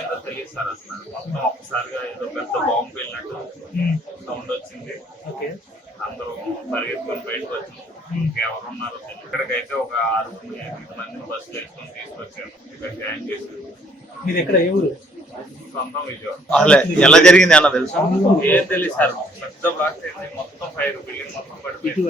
ఏమైందో తెలియదు సార్. అసలు మొత్తం ఒక్కసారిగా ఏదో పెద్ద బాంబు వెళ్ళినట్టు సౌండ్ వచ్చింది. అందరూ పరిగెత్తుకొని బయటకు వచ్చింది. ఎవరు ఉన్నారో తెలియదు. ఇక్కడికైతే ఒక 6-8 మంది బస్సులు వేసుకొని తీసుకొచ్చారు. ఇక్కడ జాయిన్ చేసి మీరు ఎక్కడ ఏ ఊరు? సొంతం విజయవాడ. అసలు ఎలా జరిగింది అన్న తెలుసా? ఏం తెలియదు సార్. పెద్ద బ్లాస్ట్ అయింది. మొత్తం 5 బిల్డింగ్ మొత్తం పడిపోయింది.